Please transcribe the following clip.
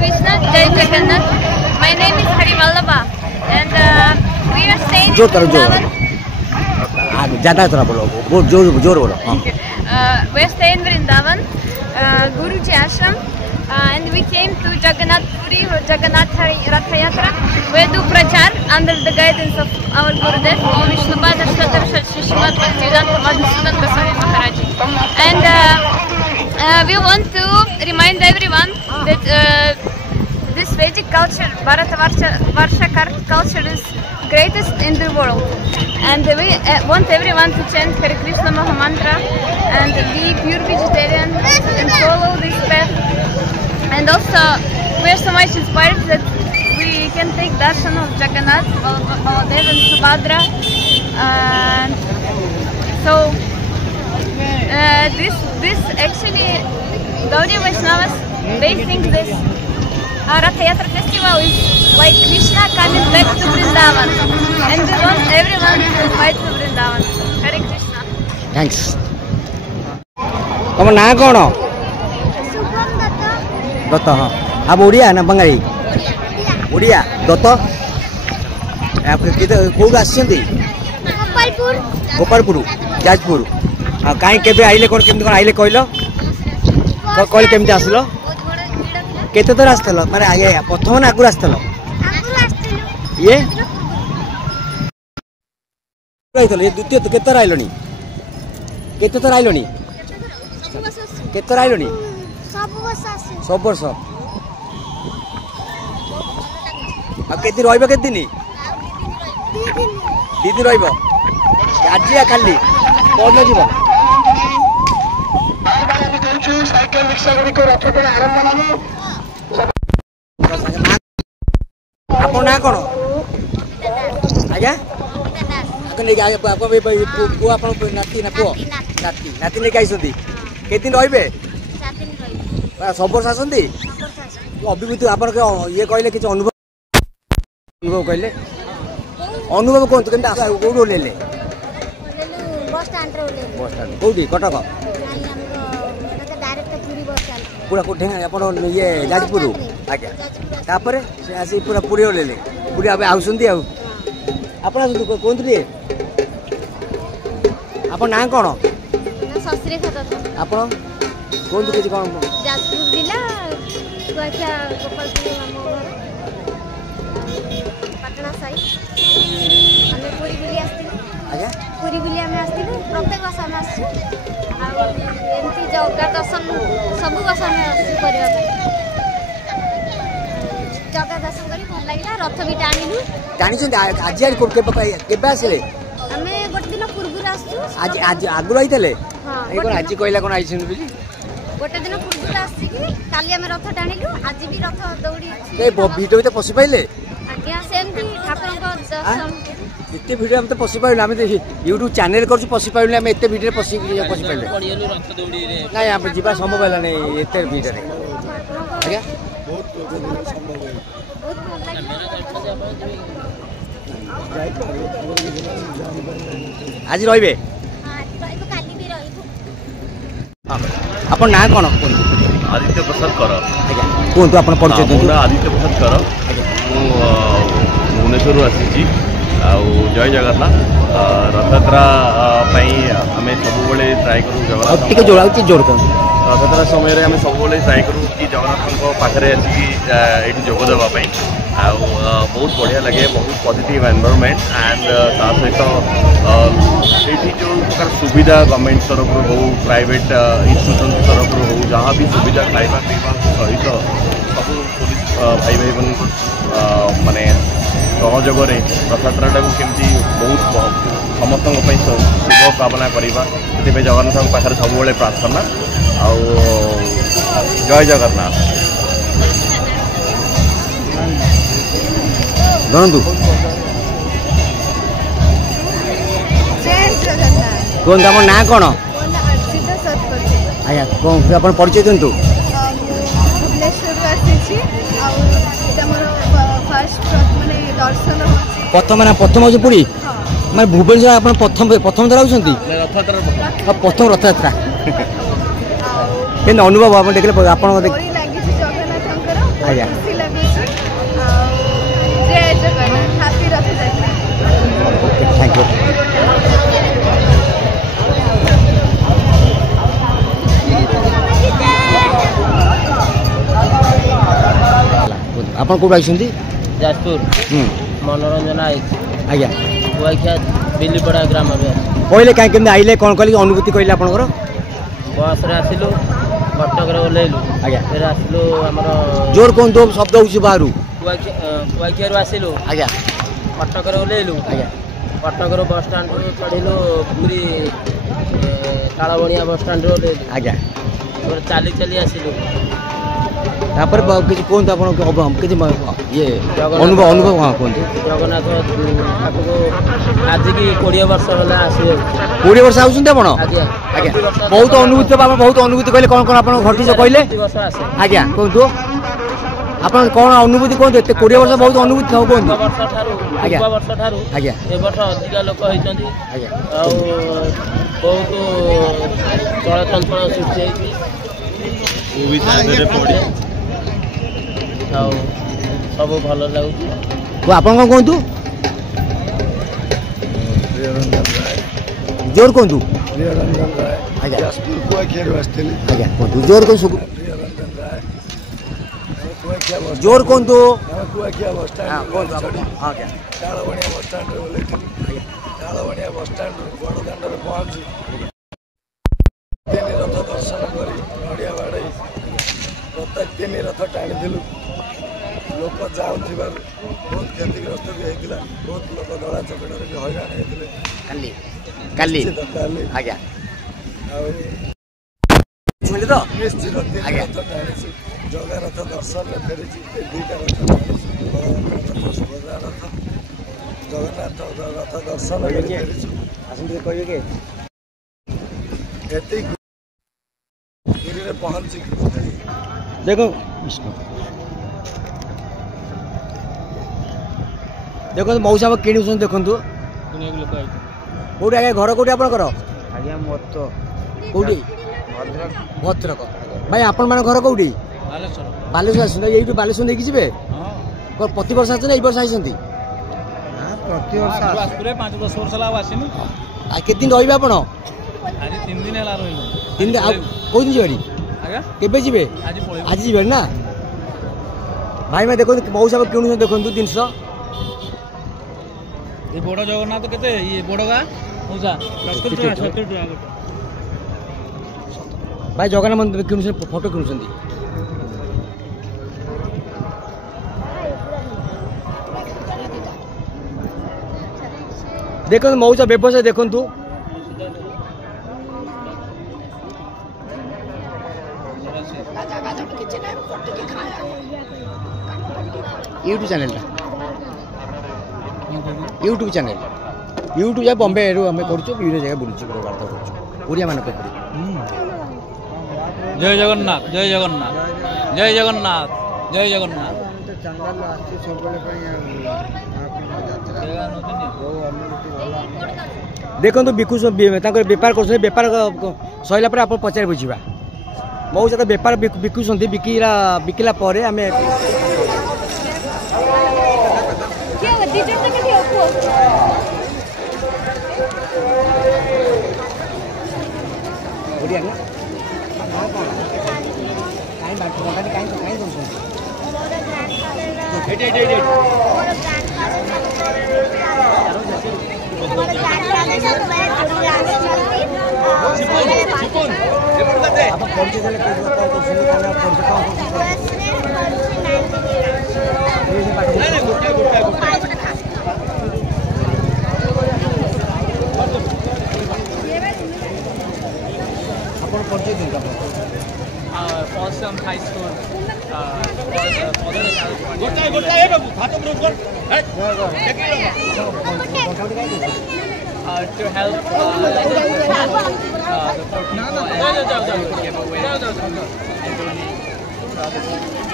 Krishna, Jai Jagannath. My name is Hari Vallabha, and we are staying in Vrindavan. ज़्यादा थोड़ा बोलो, जोर बोलो. We are staying in Vrindavan, Guruji Ashram, and we came to Jagannath Puri or Jagannath Ratha Yatra. We do prachar under the guidance of our Gurudev, Om Vishnupad Ashtatar Shishimad Bhaktivedanta Madhusudan Goswami Maharaj. And we want to remind everyone that this Vedic culture, Bharata Varsha culture, is greatest in the world. And we want everyone to chant Hare Krishna Maha Mantra and be pure vegetarian and follow this path. And also, we are so much inspired that we can take darshan of Jagannath, Baladev and Subhadra. And so, this actually, Gaudiya Vaishnavas, they think this Ratha Yatra festival is like Krishna coming back to Vrindavan. And we want everyone to invite to Vrindavan. Hare Krishna. Thanks. Kamu na kono? Dotto. Ab Odia na Bangali? Odia. Dotto? Kita koga asଛନ୍ତି? Gopalpur. Jajpur. Kain kebe aile kon kemti kon aile koilo? Koil kemti aslo? केते तो रास्ता लो माने आगे प्रथम ना आगु रास्ता लो ये राइतलो ये द्वितीय तो केते राइलोनी केते राइलोनी सब वर्ष आ केते रहइबो केते दिनी दीदी रहइबो आज या खाली कोन जीवो साइकिल रिक्शा गुडी को रथ पर आरंभ नामो आपन ना कोन आज्ञा आपन ले जाय आपन पु आपन नाती ना पु नाती ले आइसंदी के दिन रहइबे 7 दिन रहइबे सब वर्ष आसंदी अभिभूति आपन के ये कहले किछ अनुभव कहले अनुभव कोन केनता कोडो लेले बस स्टैंड रे ले बस स्टैंड कोडी कटक पूरा को ढेंगा अपन ये जाजपुर आज्ञा तापर से आसी पूरा पुरी लेले पुरी अब आउसंदी आ आपण कोंतु रे आपण ना कोन ससरे खता आपण कोंतु के कोन जाजपुर जिला कुआखिया गोपालपुर हमो घर पटना साई हमें पुरी बुली आस्तिलु आज्ञा पुरी बुली हमें आस्तिलु प्रत्येक वर्ष हम आसु एमती जगह दर्शन सब वर्ष हमें करबा जगह दर्शन करी भल लागला रथ भी टाणिलु जानि छ आज केबे आसले हमें गोटे दिन पूर्व आसु आज आगु रहितले हां ए कोन आज कहला कोन आइछन बिली गोटे दिन पूर्व आसी कि काली हमें रथ टाणिलु आज भी रथ दौड़ी ए वीडियो में तो पसि पाइले आज्ञा सेमती ठाकुर को दर्शन इतने वीडियो हम तो पसि पाइलु हम यूट्यूब चैनल करछु पसि पाइलु हम एते वीडियो पसि पाइले नहीं हम जीवा संभव होला नहीं एते वीडियो रे आज्ञा आज रहिबे अपन ना कोन आदित्य प्रसाद कर आज्ञा कोन तो अपन परिचय देउ आदित्य प्रसाद कर भुवनेश्वर आसी जय जगन्नाथ रथयात्रा आम सब ट्राए करूँ जगन्नाथ जोर कौन रथयात्रा समय आम सब ट्राए करूँ कि जगन्नाथ पाखे आसिक जोग देवाई बहुत बढ़िया लगे बहुत पॉजिटिव एनवायरनमेंट एंड सहित ये जो प्रकार सुविधा गवर्नमेंट तरफ हो प्राइवेट इंस्टीट्यूशन तरफ हो जहाँ भी सुविधा खाଇବା पीवा सहित सब पुलिस भाई भाई बहन माने सहयोग रथयात्रा को केमती बहुत समस्त शुभ कामना करवा से जगन्नाथ पाखे सब प्रार्थना आउ जय जगन्नाथ धरतु कौन तुम ना कौन आज्ञा कौन आप परिचय दिंतु प्रथम ना प्रथम हूँ पुरी मैं भुवनेश्वर आप प्रथम थर आउंट प्रथम रथयात्रा के अनुभव आप देखिए आप ଆଜ୍ଞା ଖୁସି ଲାଗୁଛି ଆଉ ଜୟ Jagannath happy Rath Yatra. Thank you ଆପଣ କୋଉଠୁ ଆଇଛନ୍ତି? ଯାଜପୁର ମନୋରଞ୍ଜନ ଆଜ୍ଞା କୁଆଖିଆ ବିଲିପଡ଼ା ଗ୍ରାମରୁ କହିଲେ କାହିଁ କେମିତି ଆଇଲେ କ'ଣ କହିଲେ ଅନୁଭୂତି କହିଲେ ଆପଣଙ୍କର? ବସ୍ରେ ଆସିଲୁ କଟକରେ ଓହ୍ଲେଇଲୁ ଆଜ୍ଞା ଫେର ଆସିଲୁ ଆମର ଜୋର କୁହନ୍ତୁ ଶବ୍ଦ ହେଉଛି ବାହାରୁ। କୁଆଖିଆରୁ ଆସିଲୁ ଆଜ୍ଞା କଟକରେ ଓହ୍ଲେଇଲୁ ଆଜ୍ଞା କଟକରୁ ବସଷ୍ଟାଣ୍ଡରୁ ଚଢ଼ିଲୁ ପୁରୀ ତାଳବଣିଆ ବସଷ୍ଟାଣ୍ଡରୁ ଓହ୍ଲେଇଲୁ ଆଜ୍ଞା ଚାଲି ଚାଲି ଆସିଲୁ ତାପରେ କିଛି କୁହନ୍ତୁ ଆପଣ କିଛି ଇଏ ଅନୁଭବ ଅନୁଭବ ହଁ କୁହନ୍ତୁ। ଜଗନ୍ନାଥ ପାଖକୁ ଆଜିକି 20 ବର୍ଷ ହେଲା ଆସିବେ 20 ବର୍ଷ ଆସୁଛନ୍ତି ଆପଣ? ଆଜ୍ଞା ଆଜ୍ଞା ବହୁତ ଅନୁଭୂତି ଆପଣ ବହୁତ ଅନୁଭୂତି କହିଲେ କ'ଣ କ'ଣ ଆପଣ ଘଟିଛ କହିଲେ? ବର୍ଷ ଆସେ ଆଜ୍ଞା କୁହନ୍ତୁ ଆପଣ କ'ଣ ଅନୁଭୂତି କୁହନ୍ତୁ ଏତେ 20 ବର୍ଷ ବହୁତ ଅନୁଭୂତି ଥାଉ କୁହନ୍ତୁ। ଆଜ୍ଞା ବର୍ଷ ଠାରୁ ଆଜ୍ଞା ଏ ବର୍ଷ ଅଧିକା ଲୋକ ହେଇଛନ୍ତି ଆଜ୍ଞା ଆଉ ବହୁତ ଚଳଚଞ୍ଚଳ ସୃଷ୍ଟି ହେଇଛି ଆଉ ସବୁ ଭଲ ଲାଗୁଛି। ଆପଣ କ'ଣ କୁହନ୍ତୁ ଜୋର କୁହନ୍ତୁ। ଆଜ୍ଞା ଆଜ୍ଞା କୁହନ୍ତୁ ଜୋର କୁହନ୍ତୁ ଜୋର କୁହନ୍ତୁ ତାଳବଣିଆ ବସଷ୍ଟାଣ୍ଡରେ ଓହ୍ଲେଇଥିଲୁ ତାଳବଣିଆ ବସଷ୍ଟାଣ୍ଡରୁ ବଡ଼ଦାଣ୍ଡରେ ପହଞ୍ଚି 3 ରଥ ଦର୍ଶନ କରି ନଡ଼ିଆ ବାଡ଼େଇ ପ୍ରତ୍ୟେକ 3 ରଥ ଟାଣିଥିଲୁ। ଲୋକ ଯାଉଥିବାରୁ ବହୁତ କ୍ଷତିଗ୍ରସ୍ତ ବି ହେଇଥିଲା ବହୁତ ଲୋକ ଦଳା ଚକଟାରେ ବି ହଇରାଣ ହେଇଥିଲେ କାଲି ଆଜ୍ଞା ଆଉ ନିଶ୍ଚିତ ନିଶ୍ଚିତ 3 ରଥ ଟାଣିଛୁ ଜଗା ରଥ ଦର୍ଶନରେ ଫେରିଛି 2ଟା ରଥ ଟାଣିଛୁ ସୁଭଦ୍ରା ରଥ ଜଗନ୍ନାଥ ରଥ ଦର୍ଶନ କରି ଫେରିଛୁ କହିବେ ଏତିକି ପୁରୀରେ ପହଞ୍ଚିକି ଦେଖ ଦେଖନ୍ତୁ ମଉସା କିଣୁଛନ୍ତି ଦେଖନ୍ତୁ କୋଉଠି ଆଜ୍ଞା ଘର କୋଉଠି ଆପଣଙ୍କର? ଆଜ୍ଞା ମୋର ତ କୋଉଠି? ଭଦ୍ରକ ଭାଇ ଆପଣମାନଙ୍କ ଘର କୋଉଠି? ବାଲେଶ୍ୱର ଆସଛନ୍ତି ଏଇଠୁ ବାଲେଶ୍ୱର ନେଇକି ଯିବେ ପ୍ରତିବର୍ଷ ଆସଛନ୍ତି ଏଇ ବର୍ଷ ଆଇଛନ୍ତି? ପ୍ରତିବର୍ଷ 5-10 ବର୍ଷ ହେଲା ଆସିନି। ଆଉ କେତେ ଦିନ ରହିବେ ଆପଣ? ଆଜି 3 ଦିନ ହେଲା ରହିଲୁ। 3 ଦିନ ଆଉ କୋଉଦିନ ଯିବେ? ଆଜ୍ଞା କେବେ ଯିବେ? ଆଜି ଯିବେ ନା ଭାଇ ଭାଇ ଦେଖନ୍ତୁ ମଉସା କିଣୁଛନ୍ତି ଦେଖନ୍ତୁ ଜିନିଷ ଏ ବଡ଼ ଜଗନ୍ନାଥ କେତେ ଇଏ ବଡ଼ ଗାଁ ମଉସା 70 ଟଙ୍କା ଭାଇ ଜଗନ୍ନାଥ ମନ୍ଦିର କିଣୁଛନ୍ତି ଫଟୋ କିଣୁଛନ୍ତି ଦେଖନ୍ତୁ ମଉସା ବ୍ୟବସାୟ ଦେଖନ୍ତୁ YouTube channel YouTube channel YouTube जा बॉम्बे रू हमें करूँ विभिन्न जगह बुलूँ वार्ता करूँ ओडिया मान जय जगन्नाथ जय जगन्नाथ जय जगन्नाथ जय जगन्नाथ देखो बिकु बेपार कर बेपार सरला आप पचार बुझा मौसा तो बेपार बिकुं बिकिला आम high school to help the poor people and give away and donate